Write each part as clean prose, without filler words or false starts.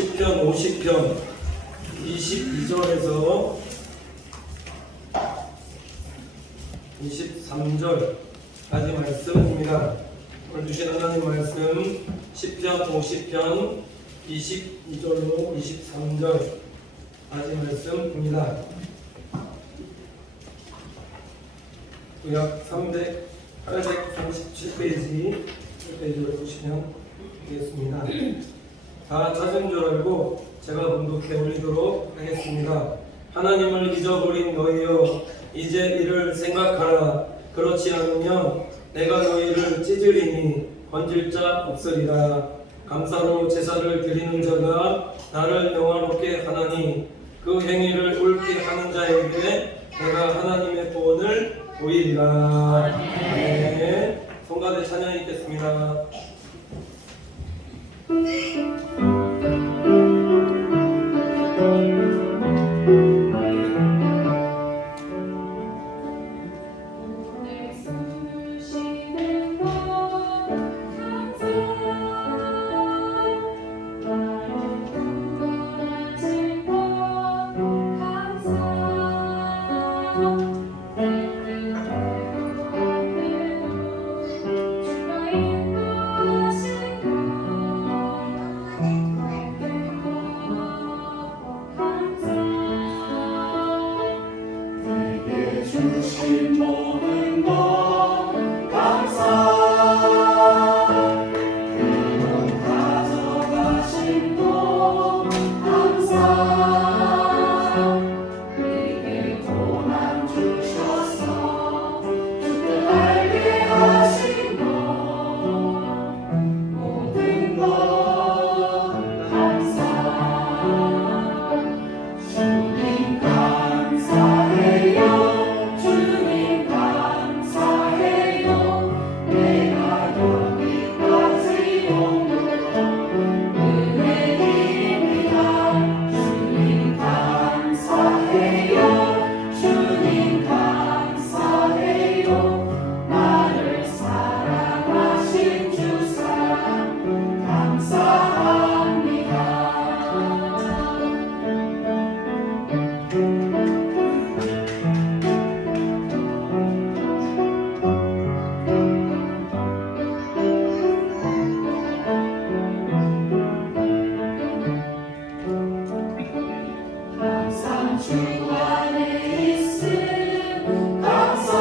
10편 50편 22절에서 23절까지 말씀입니다. 오늘 주신 하나님 말씀 10편 50편 22절로 23절까지 말씀입니다. 구약 837페이지를 보시면 되겠습니다. 다 찾은 줄 알고 제가 봉독해 올리도록 하겠습니다. 하나님을 잊어버린 너희여, 이제 이를 생각하라. 그렇지 않으면 내가 너희를 찢으리니 건질 자 없으리라. 감사로 제사를 드리는 자가 나를 영화롭게 하나니 그 행위를 옳게 하는 자에게 내가 하나님의 구원을 보이리라. 네. 성가대 찬양 있겠습니다. 주신 모든 것 감사, 그런 가져가신 것 감사, 내게 고난 주셔서 주께 알게 하신 것 모든 것 감사, 주님 감사해요. 주 안에 있음 감사,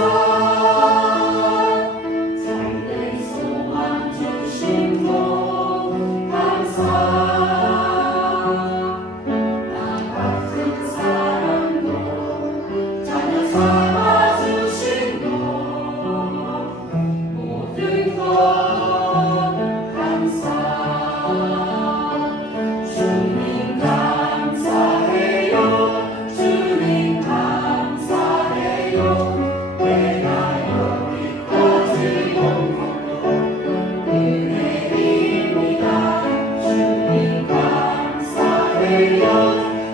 참된 소망 주신 것 감사, 나 같은 사람도 자녀 삼아주신 것 모든 것 감사, 주님 감사해요.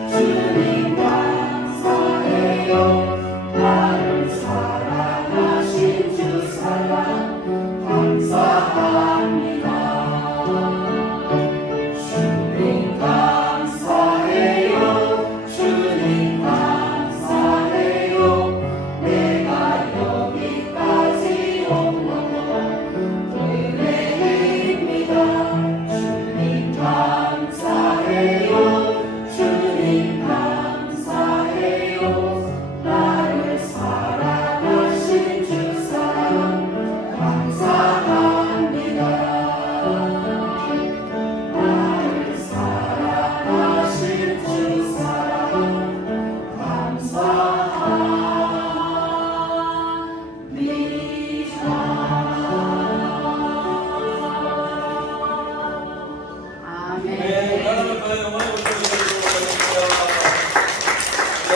주님 감사해요. 나를 사랑하신 주 사랑 감사합니다. 주님 감사해요. 주님 감사해요. 내가 여기까지 온 것 은혜입니다. 주님 감사해요. 주님 감사해요. 나를 사랑하신 주 사랑 감사합니다. 나를 사랑하신 주 사랑 감사합니다. 아멘. 네, 하나님 앞에 영광을 올려드리도록 하겠습니다. 네,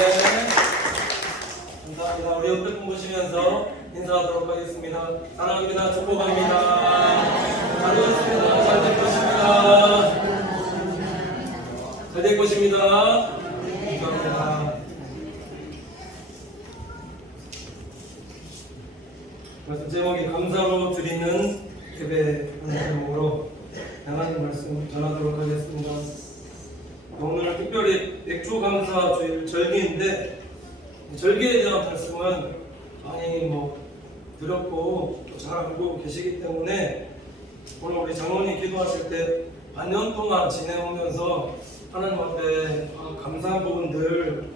감사합니다. 우리 옆에 분 보시면서 인사하도록 하겠습니다. 사랑합니다. 축복합니다. 잘하셨습니다. 잘 될 것입니다. 잘 될 것입니다. 감사합니다. 말씀 제목이 감사로 드리는 예배 하는 제목으로 하나님 말씀 전하도록 하겠습니다. 특별히 맥주 감사 주일 절기인데 절기에 대한 말씀은 많이 드렸고 또 잘 알고 계시기 때문에 오늘 우리 장로님 기도하실 때 반년 동안 지내오면서 하나님 앞에 감사한 부분들,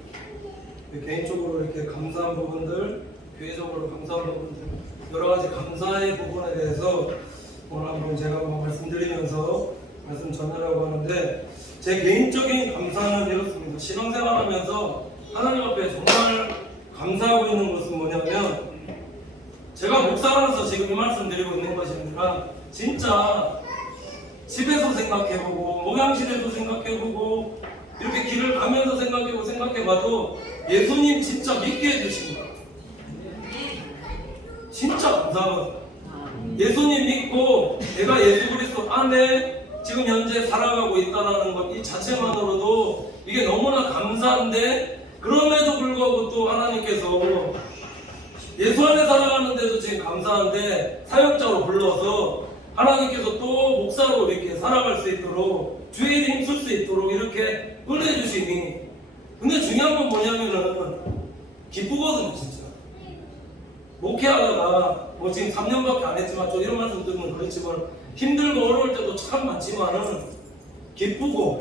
개인적으로 이렇게 감사한 부분들, 교회적으로 감사한 부분들, 여러 가지 감사의 부분에 대해서 오늘 한번 제가 말씀드리면서 말씀 전하려고 하는데, 제 개인적인 감사는 이렇습니다. 신앙생활하면서 하나님 앞에 정말 감사하고 있는 것은 뭐냐면, 제가 목사라서 지금 이 말씀 드리고 있는 것이 아니라 진짜 집에서 생각해보고 목양실에서 생각해보고 이렇게 길을 가면서 생각해봐도 예수님 진짜 믿게 해주신다. 진짜 감사하거든요. 예수님 믿고 내가 예수 그리스도 안에 지금 현재 살아가고 있다는 것 이 자체만으로도 이게 너무나 감사한데, 그럼에도 불구하고 또 하나님께서 예수 안에 살아가는데도 지금 감사한데 사역자로 불러서 하나님께서 또 목사로 이렇게 살아갈 수 있도록 주의 일에 힘쓸 수 있도록 이렇게 은혜 주시니, 근데 중요한 건 뭐냐면은 기쁘거든요. 진짜 목회하다가 지금 3년밖에 안 했지만 좀 이런 말씀 드리면 그렇지만 힘들고 어려울 때도 참 많지만은 기쁘고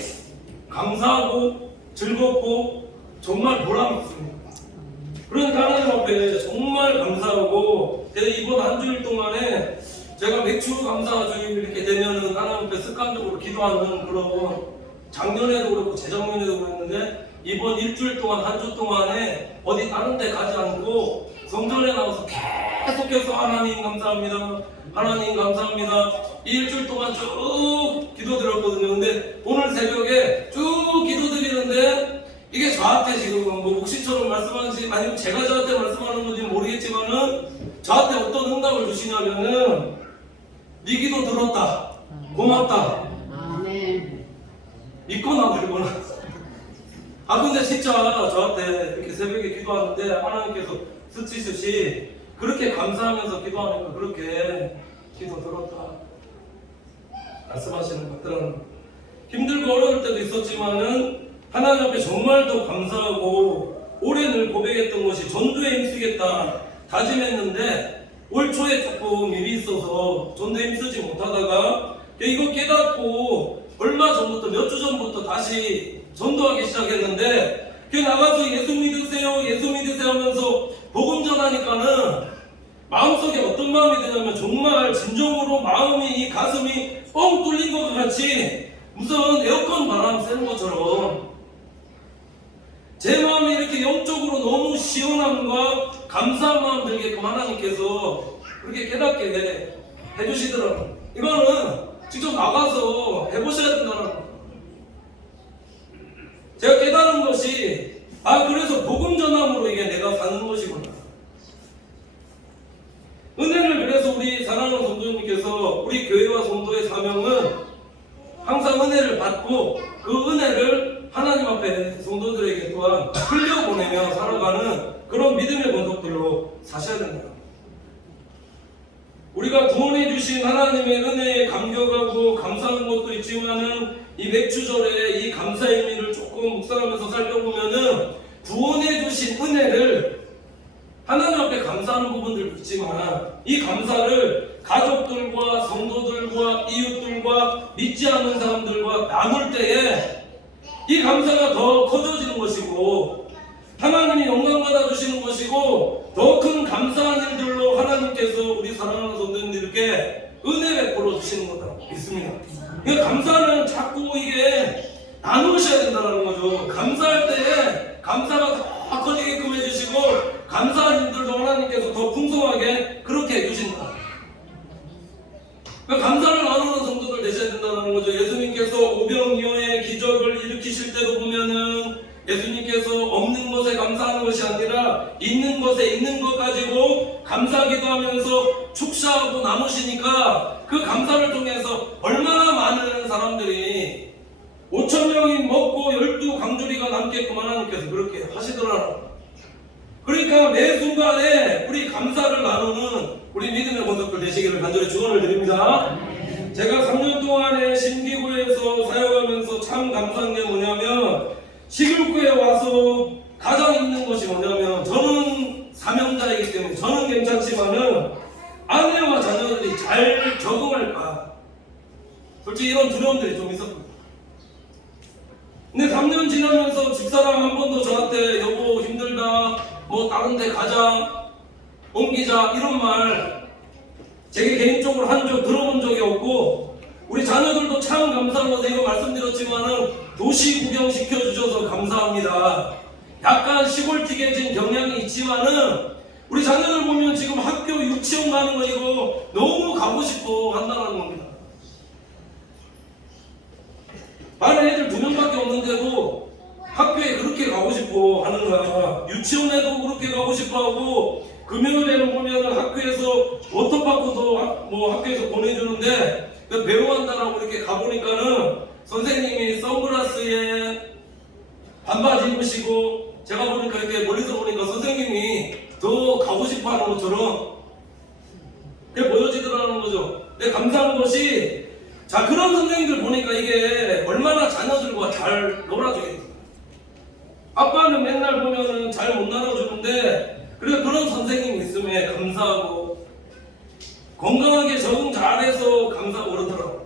감사하고 즐겁고 정말 보람이 있습니다. 그러니까 하나님 앞에 정말 감사하고, 이번 한 주일 동안에 제가 맥주 감사 주일 이렇게 되면은 하나님 앞에 습관적으로 기도하는 그런, 작년에도 그렇고 재작년에도 그랬는데 이번 일주일 동안 한 주 동안에 어디 다른 데 가지 않고 성전에 나와서 계속해서 하나님 감사합니다, 하나님 감사합니다, 이 일주일 동안 쭉 기도드렸거든요. 근데 오늘 새벽에 쭉 기도드리는데 이게 저한테 지금 목시처럼 말씀하는지 아니면 제가 저한테 말씀하는 건지 모르겠지만은 저한테 어떤 응답을 주시냐면은 네 기도 들었다, 고맙다, 아멘. 믿거나 말거나. 근데 진짜 저한테 이렇게 새벽에 기도하는데 하나님께서 스치듯이 그렇게 감사하면서 기도하니까 그렇게 기도 들었다 말씀하시는 것들은, 힘들고 어려울 때도 있었지만은 하나님 앞에 정말 더 감사하고 올해 늘 고백했던 것이 전도에 힘쓰겠다 다짐했는데 올 초에 조금 일이 있어서 전도에 힘쓰지 못하다가 이거 깨닫고 얼마 전부터 몇 주 전부터 다시 전도하기 시작했는데, 나가서 예수 믿으세요 예수 믿으세요 하면서 복음 전하니까는 마음속에 어떤 마음이 드냐면 정말 진정으로 마음이, 이 가슴이 뻥 뚫린 것 같이 무슨 에어컨 바람 쐬는 것처럼 제 마음이 이렇게 영적으로 너무 시원함과 감사한 마음 들게끔 하나님께서 그렇게 깨닫게 해주시더라고요. 이거는 직접 나가서 해보셔야 된다는 거예요. 제가 깨달은 것이 그래서 복음 전함으로 이게 내가 사는 것이구나. 은혜를, 그래서 우리 사랑하는 성도님께서 우리 교회와 성도의 사명은 항상 은혜를 받고 그 은혜를 하나님 앞에 성도들에게 또한 흘려보내며 살아가는 그런 믿음의 본속들로 사셔야 된다. 우리가 구원해 주신 하나님의 은혜에 감격하고 감사하는 것도 있지만은 이 맥주절에 이 감사의 의미를 조금 묵상하면서 살펴보면은 구원해 주신 은혜를 하나님 앞에 감사하는 부분들도 있지만 이 감사를 가족들과 성도들과 이웃들과 믿지 않는 사람들과 나눌 때에 이 감사가 더 커져지는 것이고 하나님이 영광 받아주시는 것이고 더 큰 감사한 일들로 하나님께서 우리 사랑하는 성도님들께 은혜 베풀어 주시는 거다 믿습니다. 그러니까 감사는 자꾸 이게 나누셔야 된다는 거죠. 감사할 때에 감사가 더 커지게끔 해주시고 감사한 일들도 하나님께서 더 풍성하게 그렇게 해주신다. 그러니까 감사를 나누는 성도들 되셔야 된다는 거죠. 예수님께서 오병이어의 기적을 일으키실 때도 보면은 예수님께서 없는 것에 감사하는 것이 아니라 있는 것에 있는 것 가지고 감사하기도 하면서 축사하고 나누시니까 그 감사를 통해서 얼마나 많은 사람들이 5,000명이 먹고 12강주리가 남게끔 하나님께서 그렇게 하시더라고요. 그러니까 매 순간에 우리 감사를 나누는 우리 믿음의 권속들 되시기를 간절히 축원을 드립니다. 제가 3년 동안에 신기구에서 사역하면서 참 감사한 게 뭐냐면 시골구에 와서 가장 힘든 것이 뭐냐면, 저는 사명자이기 때문에 저는 괜찮지만은 아내와 자녀들이 잘 적응할까, 솔직히 이런 두려움들이 좀 있었거든요. 근데 3년 지나면서 집사람 한 번도 저한테 여보 힘들다, 뭐 다른 데 가자, 옮기자 이런 말 제게 개인적으로 한 적 들어본 적이 없고, 우리 자녀들도 참 감사한 것에 이거 말씀드렸지만은 도시 구경 시켜주셔서 감사합니다. 약간 시골틱해진 경향이 있지만은 우리 자녀들 보면 지금 학교 유치원 가는 거 이거 너무 가고 싶어 한다는 겁니다. 반에 애들 2명밖에 없는데도 학교에 그렇게 가고 싶어 하는 거야. 유치원에도 그렇게 가고 싶어 하고, 금요일에는 보면은 학교에서 워터파크도 뭐 학교에서 보내주는데 그 배우한다라고 이렇게 가보니까는 선생님이 선글라스에 반바지 입으시고, 제가 보니까 이렇게 멀리서 보니까 선생님이 더 가고 싶어 하는 것처럼 그게 보여지더라는 거죠. 근데 감사한 것이, 자, 그런 선생님들 보니까 이게 얼마나 자녀들과 잘 놀아주겠다. 아빠는 맨날 보면은 잘 못 놀아주는데, 그래 그런 선생님이 있으면 감사하고, 건강하게 적응 잘해서 감사하고 그러더라고요.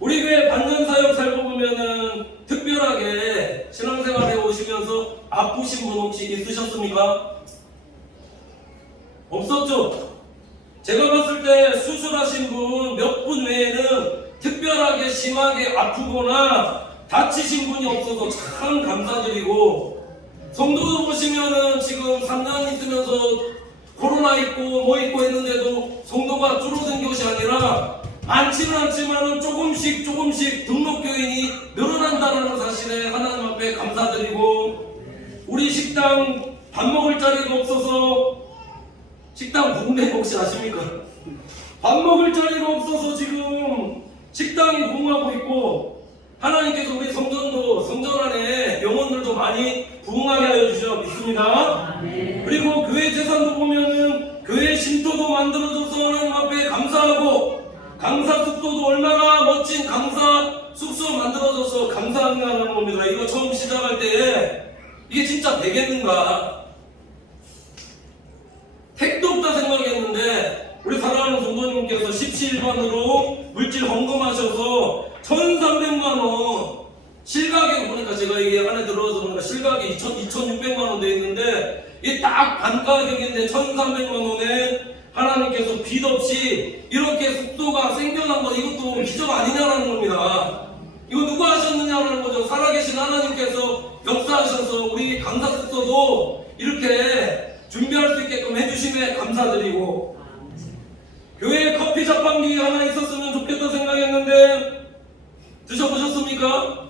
우리 교회 반년사역 살고 보면은 특별하게 신앙생활에 오시면서 아프신 분 혹시 있으셨습니까? 없었죠? 제가 봤을 때 수술하신 분 몇 분 외에는 특별하게 심하게 아프거나 다치신 분이 없어서 참 감사드리고, 성도도 보시면은 지금 3년 있으면서 코로나 있고 뭐 있고 했는데도 성도가 줄어든 것이 아니라 많지는 않지만은 조금씩 등록교인이 늘어난다는 사실에 하나님 앞에 감사드리고, 우리 식당 밥 먹을 자리가 없어서, 식당 붕대 혹시 아십니까? 밥 먹을 자리가 없어서 지금 식당이 부흥하고 있고, 하나님께서 우리 성전 안에 영혼들도 많이 부흥하게 하여 주셔 믿습니다. 그리고 교회 재산도 보면은 교회 쉼터도 만들어줘서 하나님 앞에 감사하고, 강사 숙소도 얼마나 멋진 강사 숙소 만들어줘서 감사하는 겁니다. 이거 처음 시작할 때에 이게 진짜 되겠는가? 택도 없다 생각했는데 우리 사랑하는 성도님께서 17번으로 물질 헌금하셔서 1,300만 원, 실각에 보니까 제가 이게 안에 들어가서 보니까 실각이 2,600만 원 돼 있는데, 이게 딱 반가격인데 1,300만 원에 하나님께서 빚 없이 이렇게 숙소가 생겨난 거, 이것도 기적 아니냐라는 겁니다. 이거 누가 하셨느냐라는 거죠. 살아계신 하나님께서 역사하셔서 우리 강사 숙소도 이렇게 준비할 수 있게끔 해주심에 감사드리고, 교회에 커피 자판기 하나 있었으면 좋겠다 생각했는데 드셔보셨습니까?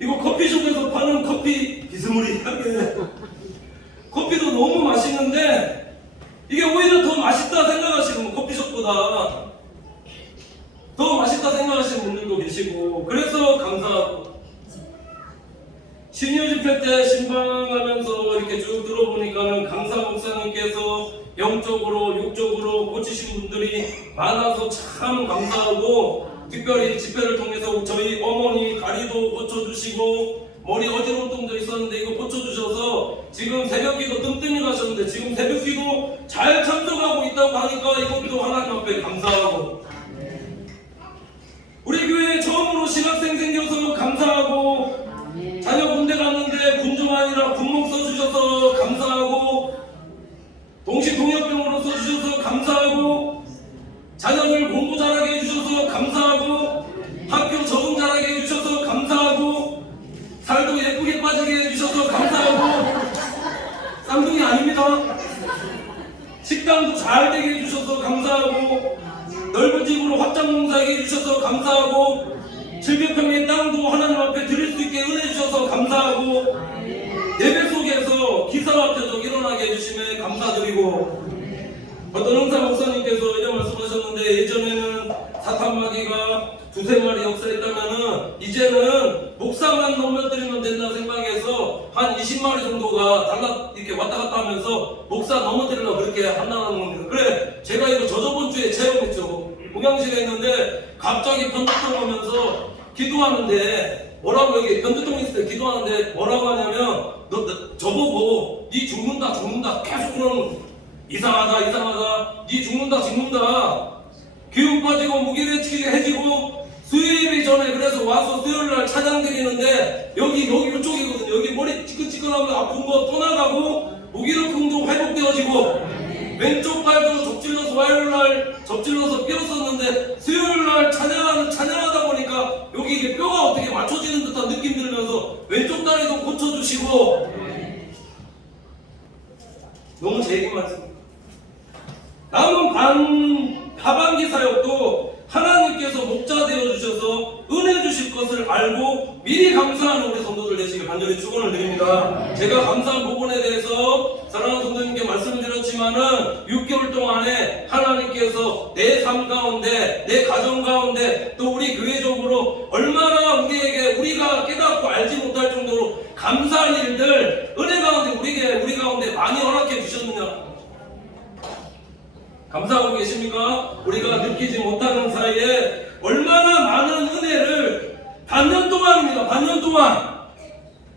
이거 커피숍에서 파는 커피 비스무리하게 커피도 너무 맛있는데, 이게 오히려 더 맛있다 생각하시는, 커피숍보다 더 맛있다 생각하시는 분들도 계시고, 그래서 감사하고, 신유 집회 때 신방하면서 이렇게 쭉 들어보니까는 강사 목사님께서 영적으로 육적으로 고치신 분들이 많아서 참 감사하고, 특별히 집회를 통해서 저희 어머니 다리도 고쳐주시고 머리 어지럼통도 있었는데 이거 고쳐주셔서 지금 새벽기도 뜸뜸이 가셨는데 지금 새벽기도 잘 참석하고 있다고 하니까 이것도 하나님 앞에 감사하고, 우리 교회에 처음으로 신학생 생겨서 감사하고, 자녀 군대 갔는데 군중 아니라 군목 써주셔서 감사하고, 동시통역병으로 써주셔서 감사하고, 자녀들 공부 잘하게 해주셔서 감사하고, 학교 적응 잘하게 해주셔서 감사하고, 살도 예쁘게 빠지게 해주셔서 감사하고, 쌍둥이 아닙니다. 식당도 잘 되게 해주셔서 감사하고, 넓은 집으로 확장 농사하게 해주셔서 감사하고, 700평의 땅도 하나님 앞에 드릴 수 있게 은혜 주셔서 감사하고, 예배 속에서 기사합체적 일어나게 해주심에 감사드리고, 어떤 형사 목사님께서 이런 말씀하셨는데, 예전에는 사탄마귀가 2-3마리 역사했다면은 이제는 목사만 넘어뜨리면 된다 생각해서 한 20마리 정도가 이렇게 왔다 갔다 하면서 목사 넘어뜨리려고 그렇게 한다는 겁니다. 그래, 제가 이거 저번 주에 체험했죠. 목양실에 있는데 갑자기 번쩍 들어오면서 기도하는데 뭐라고 여기 변두통 있을 때 기도하는데 뭐라고 하냐면 저보고 니 죽는다 계속 그러는 이상하다 니 죽는다 기운 빠지고 무기력해지고 수요일이 전에 그래서 와서 수요일날 찬양 드리는데 여기 이쪽이거든요. 여기 머리 찌끈찌끈하면 아픈 거 또 나가고 무기력증도 회복되어지고 왼쪽 발도 접질러서 화요일날 접질러서 뼈었었는데 수요일날 찬양하다 보니까 여기 이게 뼈가 어떻게 맞춰지는 듯한 느낌 들면서 왼쪽 다리도 고쳐주시고 너무 제 얘기만 했습니다. 남은 하반기 사역도 하나님께서 목자 되어주셔서 은혜 주실 것을 알고 미리 감사하는 우리 성도들 되시길 간절히 축원을 드립니다. 제가 감사한 부분에 대해서 사랑하는 성도님께 말씀드렸지만은 6개월 동안에 하나님께서 내 삶 가운데 내 가정 가운데 또 우리 교회적으로 얼마나 우리가 깨닫고 알지 못할 정도로 감사할 일들 은혜 가운데 우리 가운데 많이 허락해 주셨느냐 감사하고 계십니까? 우리가 느끼지 못하는 사이에 얼마나 많은 은혜를 반년 동안입니다. 반년 동안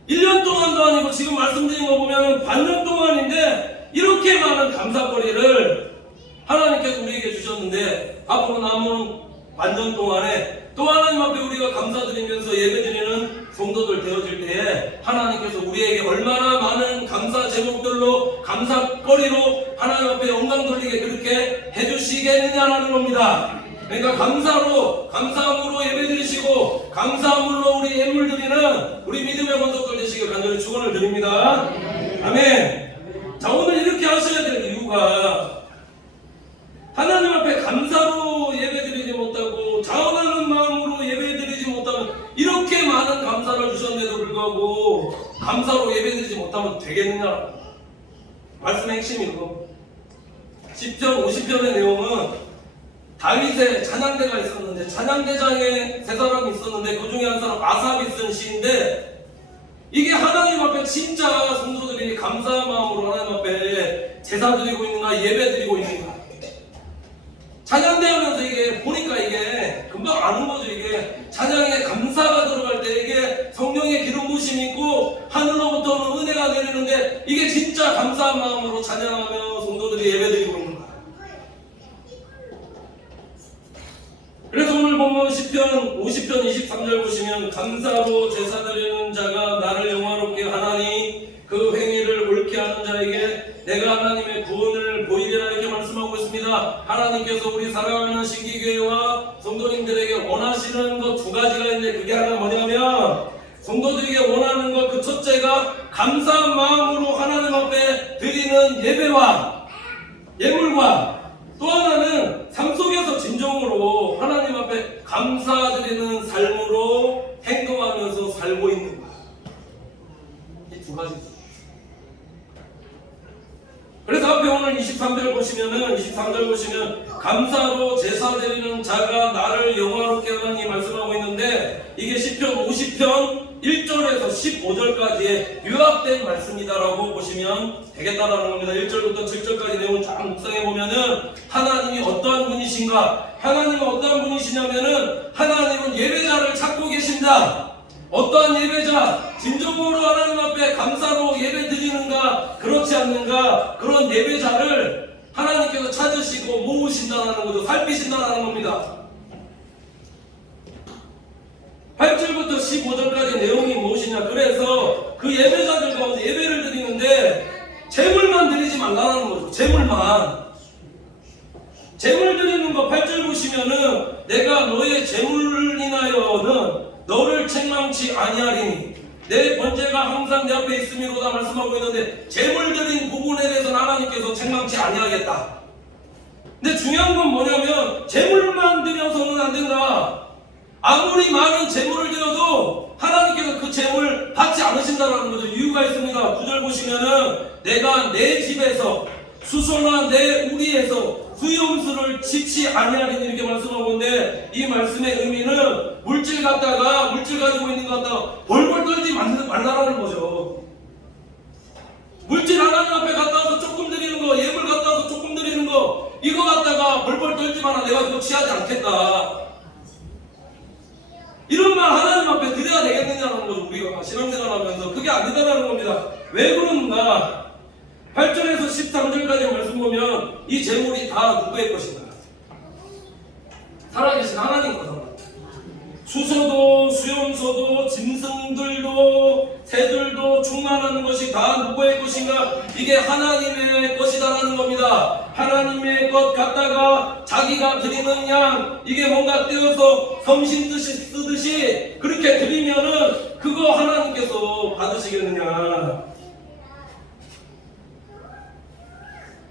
1년 동안도 아니고 지금 말씀드린 거 보면 반년 동안인데 이렇게 많은 감사거리를 하나님께서 우리에게 주셨는데 앞으로 남은 반년 동안에 또 하나님 앞에 우리가 감사드리면서 예배드리는 성도들 되어질 때에 하나님께서 우리에게 얼마나 많은 감사 제목들로 감사거리로 하나님 앞에 영광 돌리게 그렇게 해주시겠느냐라는 겁니다. 그러니까 감사함으로 예배드리시고 감사함으로 우리 예물 드리는 우리 믿음의 권속들 되시길 간절히 축원을 드립니다. 아멘. 자, 오늘 이렇게 하셔야 될 이유가 하나님 앞에 감사로 예배드리지 못하고 자원하는 마음으로 예배드리지 못하면 이렇게 많은 감사를 주셨는데도 불구하고 감사로 예배드리지 못하면 되겠느냐? 말씀의 핵심이 이거. 10편, 50편의 내용은 다윗의 찬양대가 있었는데 찬양대장에 세 사람이 있었는데 그 중에 한 사람 아삽이 쓴 시인데 이게 하나님 앞에 진짜 성도들이 감사한 마음으로 하나님 앞에 제사 드리고 있는가 예배 드리고 있는가 찬양대 하면서 이게 보니까 이게 금방 아는 거죠. 이게 찬양에 감사가 들어갈 때 이게 성령의 기름 부심이 있고 하늘로부터는 은혜가 내리는데 이게 진짜 감사한 마음으로 찬양하며 성도들이 예배드리고 있는 거야. 그래서 오늘 보면 10편 50편 23절 보시면 감사로 제사 드리는 자가 나를 영화롭게 하나니 그 행위를 옳게 하는 자에게 내가 하나님의 구원을 보이리라 이렇게 말씀하고 있습니다. 하나님께서 우리 사랑하는 신기교회와 성도님들에게 원하시는 것 두 가지가 있는데 그게 하나 뭐냐면 성도들에게 원하는 것 그 첫째가 감사한 마음으로 하나님 앞에 드리는 예배와 예물과 또 하나는 삶 속에서 진정으로 하나님 앞에 감사드리는 삶으로 행동하면서 살고 있는 것. 이 두 가지. 그래서 앞에 오늘 23절 보시면 감사로 제사 드리는 자가 나를 영화롭게 하나니 말씀하고 있는데 이게 시편 50편 1절에서 15절까지의 요약된 말씀이다라고 보시면 되겠다라는 겁니다. 1절부터 7절까지 내용을 쫙 묵상해 보면은 하나님이 어떠한 분이신가? 하나님은 어떠한 분이시냐면은 하나님은 예배자를 찾고 계신다. 어떠한 예배자? 진정으로 하나님 앞에 감사로 예배 드리는가? 그렇지 않는가? 그런 예배자를 하나님께서 찾으시고 모으신다는 거죠. 살피신다는 겁니다. 8절부터 15절까지 내용이 무엇이냐? 그래서 그 예배자들 가운데 예배를 드리는데 재물만 드리지 말라는 거죠. 재물만. 재물 드리는 거 8절 보시면은 내가 너의 재물을 인하여는 너를 책망치 아니하리니 내 번제가 항상 내 앞에 있음이로다 말씀하고 있는데 재물 드린 부분에 대해서는 하나님께서 책망치 아니하겠다. 근데 중요한 건 뭐냐면 재물만 드려서는 안 된다. 아무리 많은 재물을 드려도 하나님께서 그 재물 받지 않으신다는 거죠. 이유가 있습니다. 9절 보시면은 내가 내 집에서 수소나 내 우리에서 수용수를 치지 아니하리니 이렇게 말씀하고 있는데 이 말씀의 의미는 물질 가지고 있는 것 갖다가 벌벌 떨지 말라라는 거죠. 물질 하나님 앞에 갖다 와서 조금 드리는 거, 예물 갖다 와서 조금 드리는 거 이거 갖다가 벌벌 떨지 마라. 내가 그거 취하지 않겠다. 이런 말 하면서 그게 아니다라는 겁니다. 왜 그런가? 8절에서 13절까지 말씀 보면 이 재물이 다 누구의 것인가? 살아계신 하나님 것입니다. 수소도 수염소도 짐승들도 새들도 충만한 것이 다 누구의 것인가? 이게 하나님의 것이다라는 겁니다. 하나님의 것 갖다가 자기가 드리는 양, 이게 뭔가 떼어서 섬신 듯이 쓰듯이 그렇게 드리면은 그거 하나님께서 받으시겠느냐?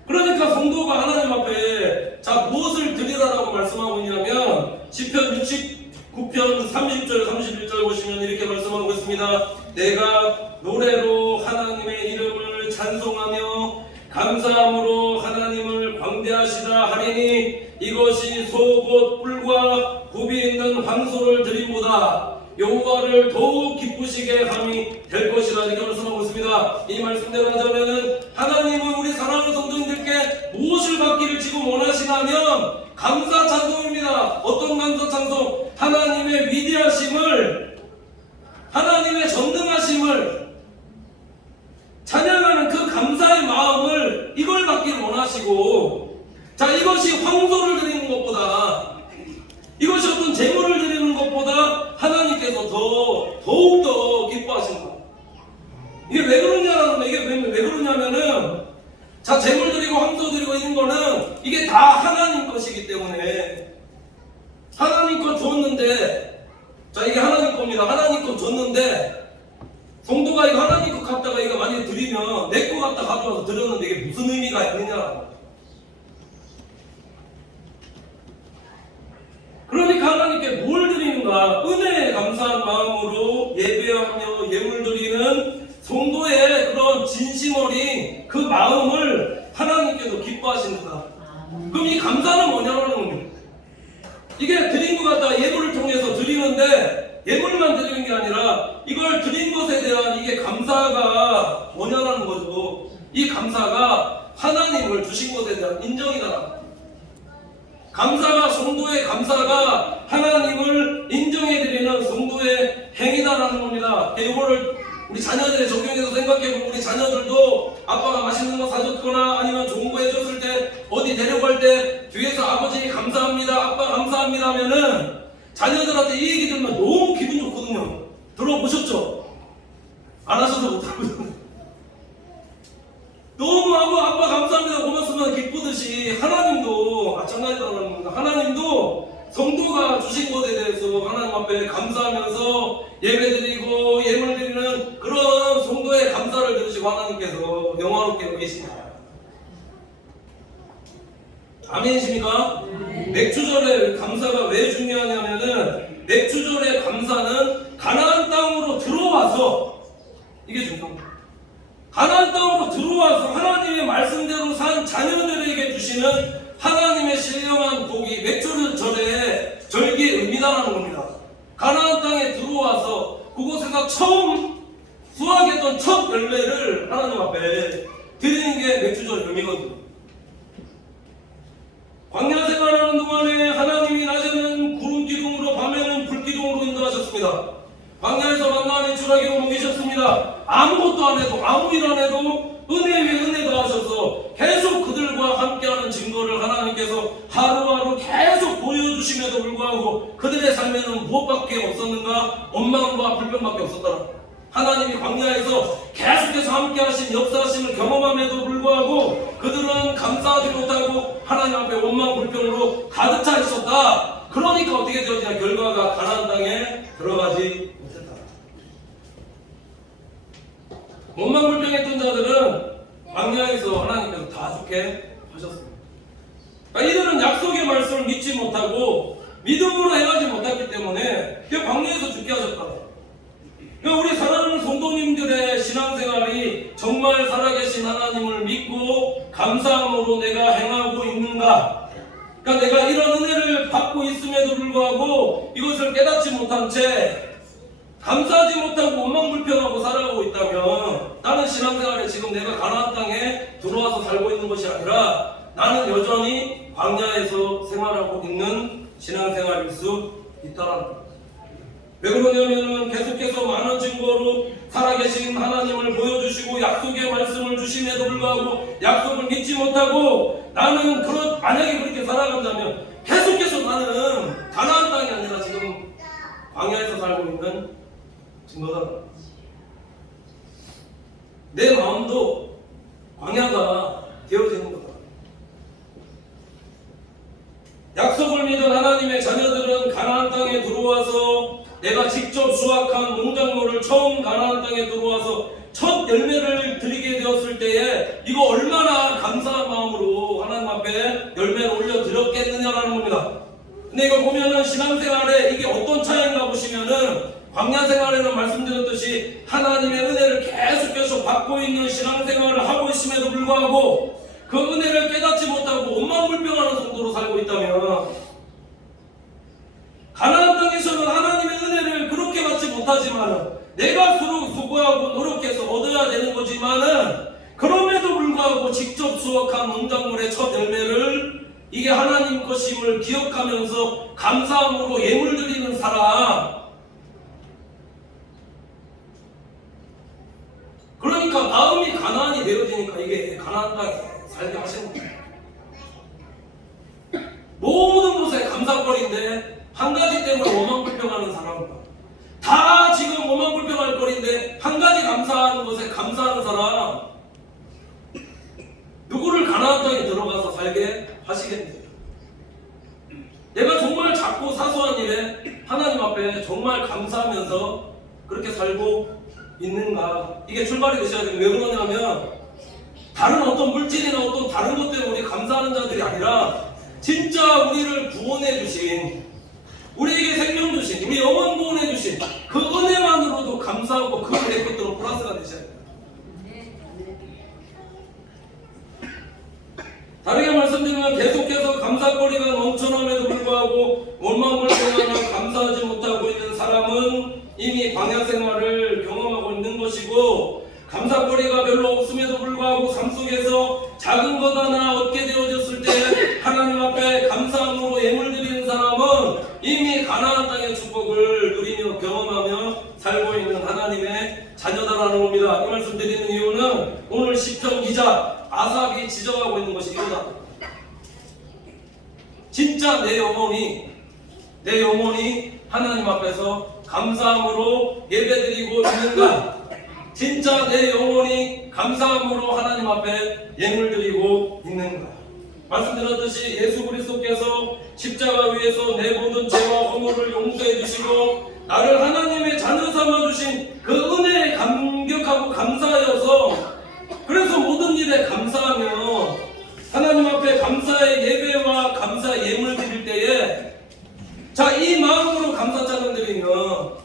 그러니까 성도가 하나님 앞에 자 무엇을 드리라라고 말씀하고 있냐면 시편 69편 30절 31절 보시면 이렇게 말씀하고 있습니다. 내가 노래로 하나님의 이름을 찬송하며 감사함으로 하나님을 광대하시다 하리니 이것이 소 곧 뿔과 굽이 있는 황소를 드림보다 여호와를 더욱 기쁘시게 함이 될 것이라 이렇게 말씀하고 있습니다. 이 말씀대로 하자면은 하나님은 우리 사랑하는 성도님들께 무엇을 받기를 지금 원하시냐면 감사 찬송입니다. 어떤 감사 찬송? 하나님의 위대하심을, 하나님의 전능하심을 찬양하는 그 감사의 마음을 이걸 받기를 원하시고, 자 이것이 황소를 드리는 것보다, 이것이 어떤 재물을 드리는 것보다 하나님께서 더욱더 기뻐하신다. 이게 왜 그러냐면, 이게 왜 그러냐면은, 자, 재물 드리고 황소 드리고 있는 거는 이게 다 하나님 것이기 때문에, 하나님 것 줬는데, 자, 이게 하나님 겁니다. 하나님 것 줬는데, 성도가 이거 하나님 것 갖다가 이거 만약에 드리면, 내 거 갖다 가져와서 드렸는데 이게 무슨 의미가 있느냐. 그러니까 하나님께 뭘 드리는가? 은혜에 감사한 마음으로 예배하며 예물 드리는 성도의 그런 진심 어린 그 마음을 하나님께서 기뻐하신다. 그럼 이 감사는 뭐냐라는 겁니다. 이게 드린 것 같다 예물을 통해서 드리는데 예물만 드리는 게 아니라 이걸 드린 것에 대한 이게 감사가 뭐냐라는 거죠. 이 감사가 하나님을 주신 것에 대한 인정이다. 감사가, 성도의 감사가 하나님을 인정해드리는 성도의 행위다라는 겁니다. 이거를 우리 자녀들의 적용해서 생각해보고, 우리 자녀들도 아빠가 맛있는 거 사줬거나 아니면 좋은 거 해줬을 때 어디 데려갈 때 뒤에서 아버지 감사합니다, 아빠 감사합니다 하면은 자녀들한테 이 얘기 들으면 너무 기분 좋거든요. 들어보셨죠? 안 하셔서 못하거든요. 너무 아빠 감사합니다 고맙습니다 기쁘듯이 하나님도 마찬가지라는 겁니다. 하나님도 성도가 주신 것에 대해서 하나님 앞에 감사하면서 예배드리고 예물 드리는 그런 성도의 감사를 들으시고 하나님께서 영화롭게 여기십니다. 아멘이십니까? 맥주절의 감사가 왜 중요하냐면은 맥주절의 감사는 가나안 땅으로 들어와서, 이게 중요합니다. 가나안 땅으로 들어와서 하나님의 말씀대로 산 자녀들에게 주시는 하나님의 신령한 복이 맥주절의 절기의 의미다라는 겁니다. 가나안 땅에 들어와서 그곳에서 처음 수확했던 첫 열매를 하나님 앞에 드리는 게 맥주절의 의미거든요. 광야 생활하는 동안에 하나님이 낮에는 구름 기둥으로 밤에는 불 기둥으로 인도하셨습니다. 광야에서 만나 매출하기로 먹이셨습니다. 아무것도 안 해도, 아무 일 안 해도 은혜 위에 은혜 더하셔서 계속 그들과 함께하는 증거를 하나님께서 하루하루 계속 보여주심에도 불구하고 그들의 삶에는 무엇밖에 없었는가? 원망과 불평밖에 없었더라. 하나님이 광야에서 계속해서 함께하신 역사하심을 경험함에도 불구하고 그들은 감사하지 못하고 하나님 앞에 원망 불평으로 가득 차 있었다. 그러니까 어떻게 되었냐? 결과가 가나안 땅에 들어가지 못했다. 원망불평했던 자들은 광야에서 하나님께서 다 죽게 하셨습니다. 그러니까 이들은 약속의 말씀을 믿지 못하고 믿음으로 행하지 못했기 때문에 광야에서 죽게 하셨다. 그러니까 우리 사랑하는 성도님들의 신앙생활이 정말 살아계신 하나님을 믿고 감사함으로 내가 행하고 있는가? 그러니까 내가 이런 은혜를 받고 있음에도 불구하고 이것을 깨닫지 못한 채 감사하지 못하고 원망불평하고 살아가고 있다면 나는 신앙생활에 지금 내가 가나안 땅에 들어와서 살고 있는 것이 아니라 나는 여전히 광야에서 생활하고 있는 신앙생활일 수 있다라는 겁니다. 왜 그러냐면 계속해서 많은 증거로 살아계신 약속의 말씀을 주심에도 불구하고 약속을 믿지 못하고 나는 만약에 그렇게 살아간다면 계속해서 나는 가나안 땅이 아니라 지금 광야에서 살고 있는 증거다. 내 마음도 광야가 되어지는 거다. 약속을 믿은 하나님의 자녀들은 가나안 땅에 들어와서 내가 직접 수확한 농작물을 처음 가나안 땅에 들어와서 첫 열매를 드리게 되었을 때에 이거 얼마나 감사한 마음으로 하나님 앞에 열매를 올려드렸겠느냐라는 겁니다. 근데 이거 보면은 신앙생활에 이게 어떤 차이인가 보시면은 광야 생활에는 말씀드렸듯이 하나님의 은혜를 계속해서 받고 있는 신앙생활을 하고 있음에도 불구하고 그 은혜를 깨닫지 못하고 원망불평하는 정도로 살고 있다면, 가나안 땅에서는 하나님의 은혜를 그렇게 받지 못하지만 내가 서로 수고하고 노력해서 얻어야 되는 거지만은 그럼에도 불구하고 직접 수확한 농작물의 첫 열매를 이게 하나님 것임을 기억하면서 감사함으로 예물 드리는 사람, 그러니까 마음이 가나안이 되어지니까 이게 가나안 땅에 살게 하시는 거예요. 모든 것에 감사거리인데 한 가지 때문에 원망불평하는 사람, 다 지금 원망불평할 거리인데 한 가지 감사하는 것에 감사하는 사람, 누구를 가나안 땅에 들어가서 살게 하시겠는데요? 내가 정말 작고 사소한 일에 하나님 앞에 정말 감사하면서 그렇게 살고 있는가? 이게 출발이 되셔야 돼요. 왜 그러냐면 다른 어떤 물질이나 어떤 다른 것 때문에 우리 감사하는 자들이 아니라 진짜 우리를 구원해 주신, 우리에게 생명 주신, 우리 영혼 구원해 주신 그 은혜만으로도 감사하고 그 은혜 것들은 플러스가 되셔야 돼요. 다르게 말씀드리면 계속해서 감사거리가 넘쳐남에도 불구하고 원망불평하며 감사하지 못하고 있는 사람은 이미 광야 생활을 경험하고 있는 것이고, 감사거리가 별로 없음에도 불구하고 삶 속에서 작은 것 하나 얻게 되어졌을 때 하나님 앞에 감사함으로 예물 드리는 사람은 이미 가나안 땅의 축복을 누리며 경험하며 살고 있는 하나님의 자녀다라는 겁니다. 이 말씀 드리는 이유는 오늘 시편 기자 아삽이 지적하고 있는 것이 이거다. 진짜 내 영혼이 하나님 앞에서 감사함으로 예배드리고 있는가? 진짜 내 영혼이 감사함으로 하나님 앞에 예물 드리고 있는가? 말씀드렸듯이 예수 그리스도께서 십자가 위에서 내 모든 죄와 허물을 용서해 주시고 나를 하나님의 자녀 삼아 주신 그 은혜에 감격하고 감사하여서, 그래서 모든 일에 감사하며 하나님 앞에 감사의 예배와 감사의 예물 드릴 때에, 자, 이 마음으로 감사찬양 드리면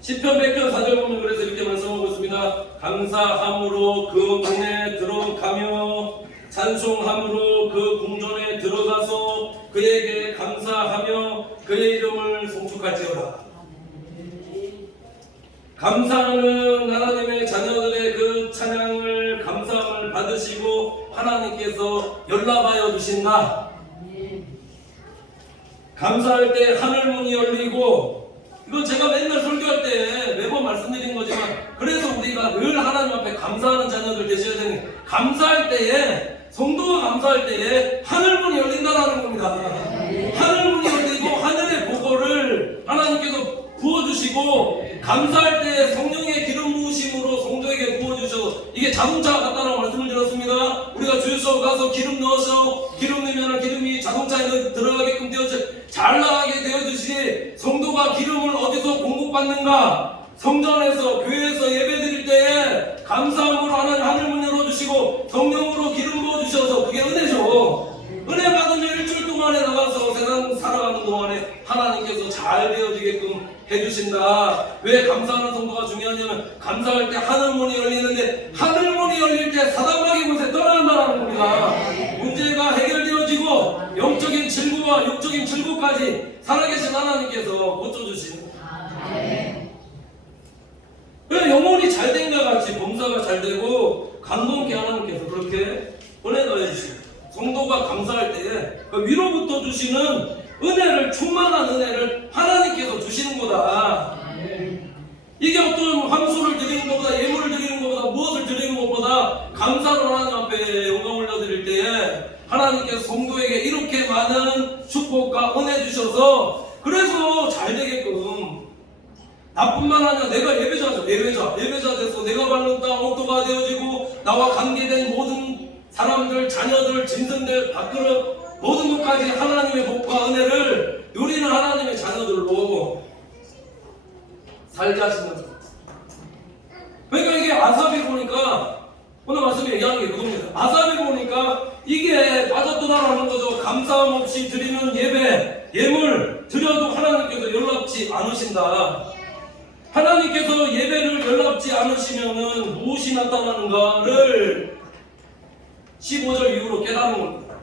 시편 100편 4절 보면 그래서 이렇게 말씀하고 있습니다. 감사함으로 그 문에 들어가며 찬송함으로 그 궁전에 들어가서 그에게 감사하며 그의 이름을 송축할지어다. 감사하는 하나님의 자녀들의 그 찬양을, 감사함을 받으시고 하나님께서 연락하여 주신다. 감사할 때 하늘 문이 열리고, 이거 제가 맨날 설교할 때 매번 말씀드린 거지만, 그래서 우리가 늘 하나님 앞에 감사하는 자녀들 되셔야 되는 게, 감사할 때에, 성도가 감사할 때에 하늘 문이 열린다라는 겁니다. 하늘 문이 열리고 하늘의 복을 하나님께서 부어주시고, 감사할 때 성령의 기름 부으심으로 성도에게 부어주셔서, 이게 자동차 같다라고 말씀을 드렸습니다. 우리가 주유소 가서 기름 넣어서 기름 넣으면 기름이 자동차에 들어가게끔 잘 나가게 되어주시니, 성도가 기름을 어디서 공급받는가? 성전에서, 교회에서 예배드릴 때에 감사함으로 하나님 하늘문 열어주시고 성령으로 기름 부어주셔서, 그게 은혜죠. 은혜 받으면 일주일 동안에 나가서 세상 살아가는 동안에 하나님께서 잘 되어지게끔 해주신다. 왜 감사하는 성도가 중요하냐면, 감사할 때 하늘문이 열리는데 하늘문이 열릴 때 사단마귀 곳에 떠난다는 겁니다. 문제가 해결되어지고 영적인 질고와 육적인 질고까지 살아계신 하나님께서 고쳐주시는 거예요. 왜 영혼이 잘된과 같이 범사가 잘되고 강건케 하나님께서 그렇게 은혜 더해주시고, 성도가 감사할 때에 그 위로부터 주시는 은혜를, 충만한 은혜를 하나님께서 주시는 거다. 이게 어떤 황소를 드리는 드리는 것보다, 예물을 드리는 것보다, 무엇을 드리는 것보다 감사로 하나님 앞에 영광 올려드릴 때에 하나님께서 성도에게 이렇게 많은 축복과 은혜 주셔서 그래서 잘 되게끔, 나뿐만 아니라 내가 예배자죠. 예배자 돼서 내가 밟는 땅 옥토가 되어지고 나와 관계된 모든 사람들, 자녀들, 짐승들, 밥그릇 모든 것까지 하나님의 복과 은혜를 누리는 하나님의 자녀들로 살게 하시는 거예요. 그러니까 이게 아삽이 보니까, 오늘 말씀에 얘기하는 게 그겁니다. 아삽이 보니까 이게 빠졌더라라는 거죠. 감사함 없이 드리는 예배, 예물 드려도 하나님께서 연락지 않으신다. 하나님께서 예배를 연락지 않으시면은 무엇이 나타나는가를 15절 이후로 깨닫는 겁니다.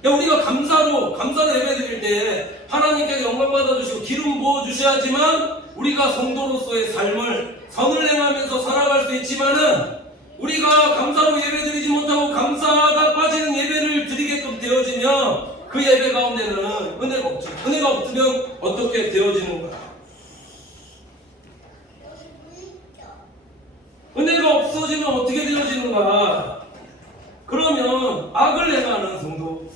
그러니까 우리가 감사로 예배 드릴 때 하나님께서 영광 받아주시고 기름 부어주셔야지만 우리가 성도로서의 삶을 선을 행하면서 살아갈 수 있지만은, 우리가 감사로 예배 드리지 못하고 감사가 빠지는 예배를 드리게끔 되어지면 그 예배 가운데는 은혜가 없죠. 은혜가 없으면 어떻게 되어지는가? 은혜가 없어지면 어떻게 되어지는가? 그러면 악을 행하는 성도,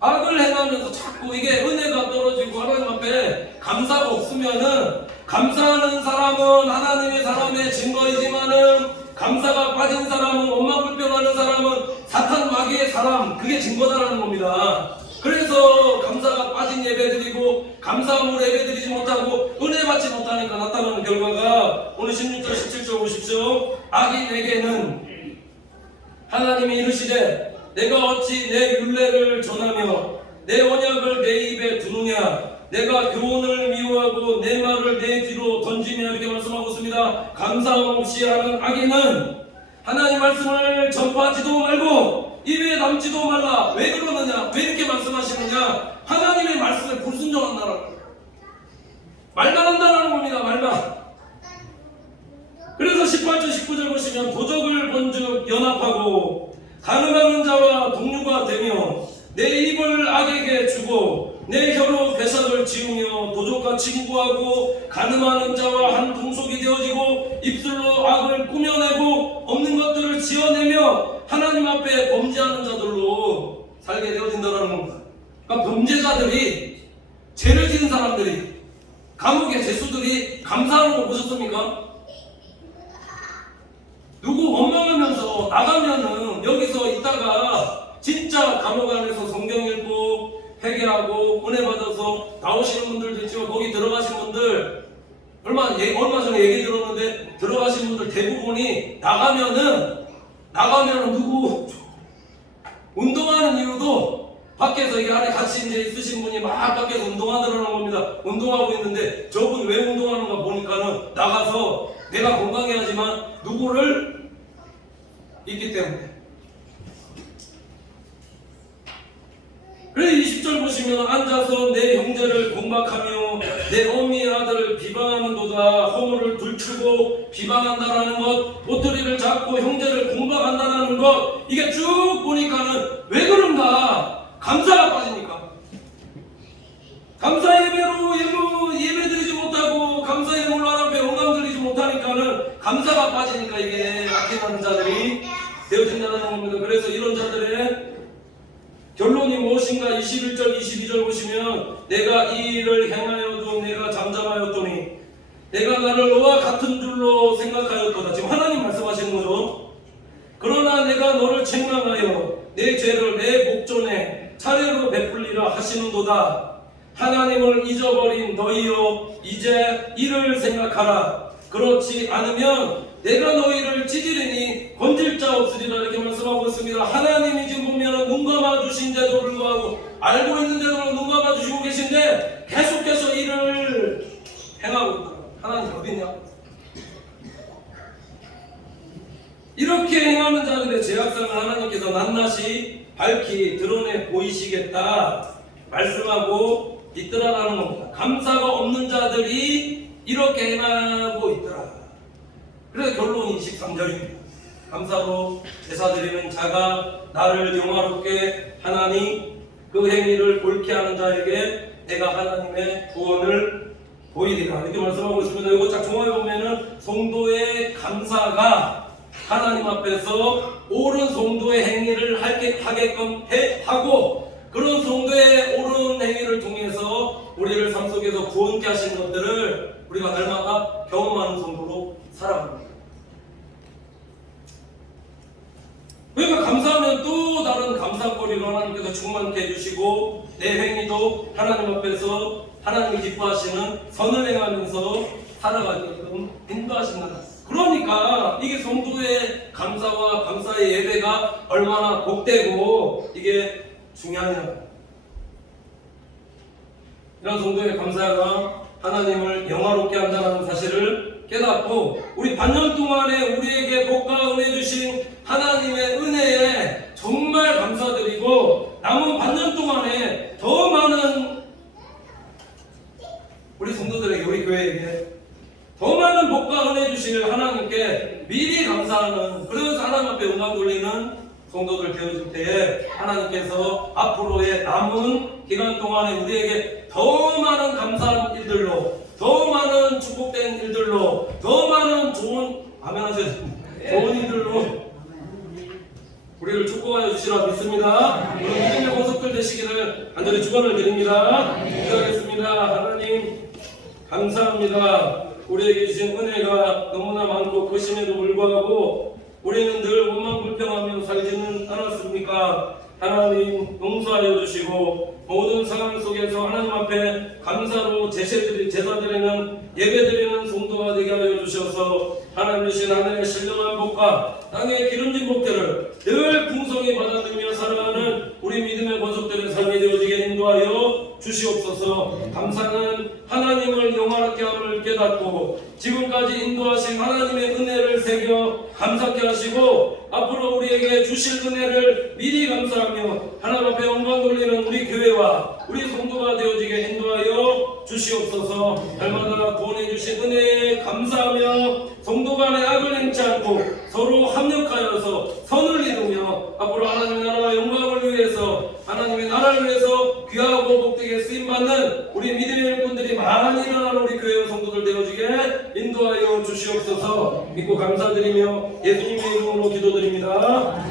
악을 행하면서 자꾸 이게 은혜가 떨어지고 하나님 앞에 감사가 없으면은, 감사하는 사람은 하나님의 사람의 증거이지만은 감사가 빠진 사람은, 원망 불평하는 사람은 사탄 마귀의 사람, 그게 증거다라는 겁니다. 그래서 감사가 빠진 예배 드리고 감사함으로 예배 드리지 못하고 은혜 받지 못하니까 나타나는 결과가 오늘 16절 17절 보십시오. 악인에게는 하나님이 이르시되 내가 어찌 내 율례를 전하며 내 언약을 내 입에 두느냐, 내가 교훈을 미워하고 내 말을 내 뒤로 던지며, 이렇게 말씀하고 있습니다. 감사함 없이 하는 악인은 하나님 말씀을 전파하지도 말고 입에 담지도 말라. 왜 그러느냐? 왜 이렇게 말씀하시느냐? 하나님의 말씀에 불순종한다라는 거예요. 말만 한다라는 겁니다. 말만. 그래서 18절 19절 보시면 도적을 본즉 연합하고 가늠하는 자와 동류가 되며 내 입을 악에게 주고 내 혀로 괴삭을 지으며 도적과 친구하고 가늠하는 자와 한 동속이 되어지고 입술로 악을 꾸며내고 없는 것들을 지어내며 하나님 앞에 범죄하는 자들로 살게 되어진다는 겁니다. 그러니까 범죄자들이, 죄를 지은 사람들이, 감옥의 죄수들이 감사하는 거 보셨습니까? 누구 원망하면서 나가면은 여기서 있다가 진짜 감옥 안에서 성경 읽고 회개하고 은혜 받아서 나오시는 분들도 있지만, 거기 들어가신 분들 얼마 전에 얘기 들었는데, 들어가신 분들 대부분이 나가면은 누구 운동하는 이유도 밖에서 이 안에 같이 이제 있으신 분이 막 밖에서 운동하더라는 겁니다. 운동하고 있는데 저분 왜 운동하는가 보니까는 나가서 내가 건강해야지만 누구를 있기 때문에. 그래 20절 보시면 앉아서 내 형제를 공박하며 내 어미의 아들을 비방하는도다. 허물을 들추고 비방한다라는 것, 옷도리를 잡고 형제를 공박한다라는 것, 이게 쭉 보니까는 왜 그런가? 감사가 빠지니까. 감사 예배로 예배 드리지 못하고 감사 예물로 하나님 앞에 영광 드리지 못하니까는 감사가 빠지니까 이게 악행하는 자들이 되어진다는 겁니다. 그래서 이런 자들의 결론이 무엇인가? 21절 22절 보시면 내가 이 일을 행하여도 내가 잠잠하였더니 내가 나를 너와 같은 줄로 생각하였도다. 지금 하나님 말씀하시는 거죠. 그러나 내가 너를 책망하여 내 죄를 내 목전에 차례로 베풀리라 하시는도다. 하나님을 잊어버린 너희여, 이제 이를 생각하라. 그렇지 않으면 내가 너희를 찢으리니 건질 자 없으리라. 이렇게 말씀하고 있습니다. 하나님이 지금 보면 눈 감아 주신데도 불구하고, 알고 있는데도 눈 감아 주시고 계신데 계속해서 일을 행하고 있다. 하나님 어디냐? 이렇게 행하는 자들의 죄악성을 하나님께서 낱낱이 밝히 드러내 보이시겠다 말씀하고 있더라라는 겁니다. 감사가 없는 자들이 이렇게 행하고 있더라. 그래서 결론이 23절입니다. 감사로 제사드리는 자가 나를 영화롭게 하나니 그 행위를 옳게 하는 자에게 내가 하나님의 구원을 보이리라 이렇게 말씀하고 있습니다. 이거 딱 종합해 보면은 성도의 감사가 하나님 앞에서 옳은 성도의 행위를 하게끔 하고 그런 성도의 옳은 행위를 통해서 우리를 삶 속에서 구원케 하신 것들을 우리가 날마다 경험하는 성도로 살아갑니다. 그러니까 감사하면 또 다른 감사거리로 하나님께서 충만케 해주시고 내 행위도 하나님 앞에서 하나님이 기뻐하시는 선을 행하면서 살아가게끔 인도하신다. 그러니까 이게 성도의 감사와 감사의 예배가 얼마나 복되고 이게 중요하냐. 이런 성도의 감사가 하나님을 영화롭게 한다는 사실을 깨닫고 우리 반년 동안에 우리에게 복과 은혜 주신 하나님의 은혜에 정말 감사드리고 남은 반년 동안에 더 많은 우리 성도들에게 우리 교회에게 더 많은 복과 은혜 주실 하나님께 미리 감사하는 그래서 하나님 앞에 영광 돌리는 성도들 되어질 때에 하나님께서 앞으로의 남은 기간 동안에 우리에게 더 많은 감사한 일들로 더 많은 축복된 일들로 더 많은 좋은 아멘 하세요. 좋은 일들로 우리를 축복하여 주시라 믿습니다. 우리 믿음의 보석들 되시기를 간절히 축원을 드립니다. 기도하겠습니다. 하나님 감사합니다. 우리에게 주신 은혜가 너무나 많고 크심에도 불구하고 우리는 늘 원망 불평하며 살지는 않았습니까? 하나님 용서하여 주시고 모든 상황 속에서 하나님 앞에 감사로 제사드리는 예배드리는 성도가 되게 하여 주셔서 하나님 주신 하늘의 신령한 복과 땅의 기름진 복들을 늘 풍성히 받아들이며 살아가는 우리 믿음의 권속들의 삶이 되어지게 인도하여 주시옵소서. 감사는 하나님을 영화롭게 함을 깨닫고 지금까지 인도하신 하나님의 은혜를 새겨 감사케 하시고 앞으로 우리에게 주실 은혜를 미리 감사하며 하나님 앞에 영광 돌리는 우리 교회와 우리 성도가 되어지게 인도하여 주시옵소서. 날마다 구원해 주신 은혜에 감사하며 성도 간의 악을 행치 않고 서로 합력하여서 선을 이루며 앞으로 하나님의 나라와 영광을 위해서 하나님의 나라를 위해서 귀하고 복되게 쓰임받는 우리 믿음의 일꾼들이 많이 일어나는 우리 교회와 성도들 되어지게 인도하여 주시옵소서. 믿고 감사드리며 예수님의 이름으로 기도드립니다.